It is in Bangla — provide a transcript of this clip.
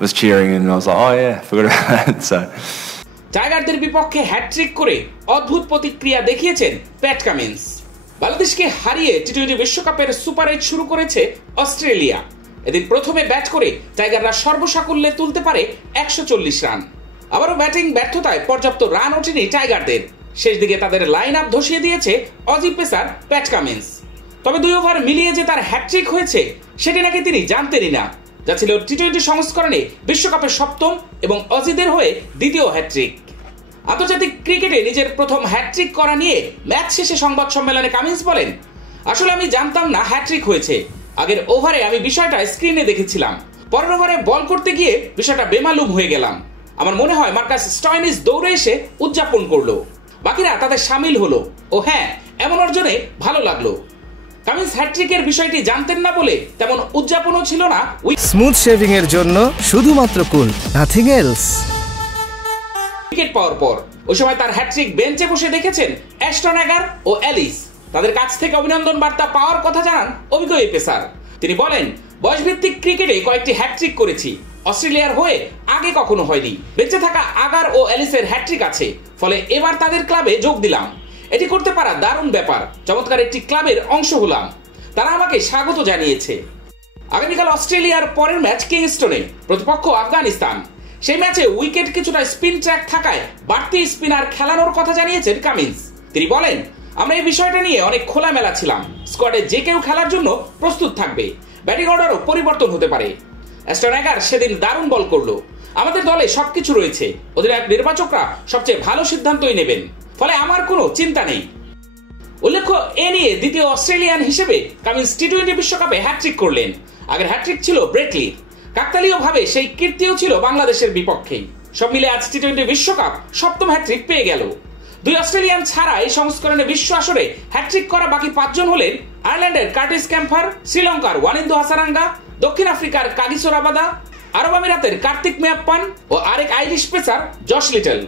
was cheering and I was like, oh yeah, forgot about that. So টাইগারদের বিপক্ষে হ্যাটট্রিক করে অদ্ভুত প্রতিক্রিয়া দেখিয়েছেন প্যাট কামিন্স। বাংলাদেশকে হারিয়ে টি-20 বিশ্বকাপের সুপার 8 শুরু করেছে অস্ট্রেলিয়া। এদিন প্রথমে ব্যাট করে টাইগাররা সর্বসাকুল্যে তুলতে পারে 140 রান। আবারও ব্যাটিং ব্যর্থতায় পর্যাপ্ত রান ওঠেনি টাইগারদের। শেষ দিকে তাদের লাইন আপ ধসিয়ে দিয়েছে অজি পেসার প্যাট কামিন্স। তবে 2 ওভার মিলিয়ে যে তার হ্যাটট্রিক হয়েছে সেটি নাকি তিনি জানতেনই না, যা ছিল টি-20 সংস্করণে বিশ্বকাপের সপ্তম এবং অজিদের হয়ে দ্বিতীয় হ্যাটট্রিক। আন্তর্জাতিক ক্রিকেটে নিজের প্রথম হ্যাটট্রিক করা নিয়ে ম্যাচ শেষে সংবাদ সম্মেলনে কামিন্স বলেন, আসলে আমি জানতাম না হ্যাটট্রিক হয়েছে। আগের ওভারে আমি বিষয়টা স্ক্রিনে দেখেছিলাম, পরের ওভারে বল করতে গিয়ে বিষয়টা বেমালুম হয়ে গেলাম। আমার মনে হয় মার্কাস স্টয়নিস দৌড়ে এসে উদযাপন করলো, বাকিরা তাদের সামিল হলো। ও হ্যাঁ, এমন অর্জনে ভালো লাগলো। কামিন্স হ্যাটট্রিকের বিষয়টি জানতেন না বলে তেমন উদযাপনও ছিল না। স্মুথ শেভিং এর জন্য শুধুমাত্র কুল, নাথিং এলস। উইকেট পাওয়ার পর ওই সময় তার হ্যাটট্রিক বেঞ্চে বসে দেখেছেন অ্যাস্টন এগার ও অ্যালিস। তাদের কাছ থেকে অভিনন্দন বার্তা পাওয়ার কথা জানান অভিজ্ঞ এই পেসার। তিনি বলেন, বয়সভিত্তিক ক্রিকেটে কয়েকটি হ্যাটট্রিক করেছি, অস্ট্রেলিয়ার হয়ে আগে কখনো হয়নি। বেঁচে থাকা আগার ও অ্যালিসের হ্যাটট্রিক আছে, ফলে এবার তাদের ক্লাবে যোগ দিলাম। এটি করতে পারা দারুণ ব্যাপার, চমৎকার একটি ক্লাবের অংশ হলাম। তারা আমাকে স্বাগত জানিয়েছে। আগামীকাল অস্ট্রেলিয়ার পরের ম্যাচ কিংস্টনে, প্রতিপক্ষ আফগানিস্তান। সেই ম্যাচে উইকেট কিছুটা স্পিন ট্র্যাক থাকায় বাড়তি স্পিনার খেলানোর কথা জানিয়েছেন কামিন্স। তিনি বলেন, আমরা এই বিষয়টা নিয়ে অনেক খোলামেলা ছিলাম। স্কোয়াডে যে কেউ খেলার জন্য প্রস্তুত থাকবে, ব্যাটিং অর্ডারও পরিবর্তন হতে পারে। অ্যাস্টন এগার সেদিন দারুণ বল করলো। আমাদের দলে সবকিছু রয়েছে, অধিনায়ক নির্বাচকরা সবচেয়ে ভালো সিদ্ধান্তই নেবেন, ফলে আমার কোনো চিন্তা নেই। উল্লেখ্য, এ নিয়ে দ্বিতীয় অস্ট্রেলিয়ান হিসেবে কামিন্স টি-20 বিশ্বকাপে হ্যাটট্রিক করলেন। আগের হ্যাটট্রিক ছিল ব্রেটলির। কাকতালীয় ভাবে সেই কীর্তিও ছিল বাংলাদেশের বিপক্ষেই। সব মিলে আজ টি-20 বিশ্বকাপ সপ্তম হ্যাটট্রিক পেয়ে গেল। 2 অস্ট্রেলিয়ান ছাড়া এই সংস্করণে বিশ্ব আসরে হ্যাটট্রিক করা বাকি 5 জন হলেন আয়ারল্যান্ডের কার্টিস ক্যাম্পার, শ্রীলঙ্কার ওয়ানিন্দু হাসারাঙ্গা, দক্ষিণ আফ্রিকার কাগিসো রাবাদা, আরব আমিরাতের কার্তিক মেয়াপ্পান ও আরেক আইরিশ পেসার জশ লিটল।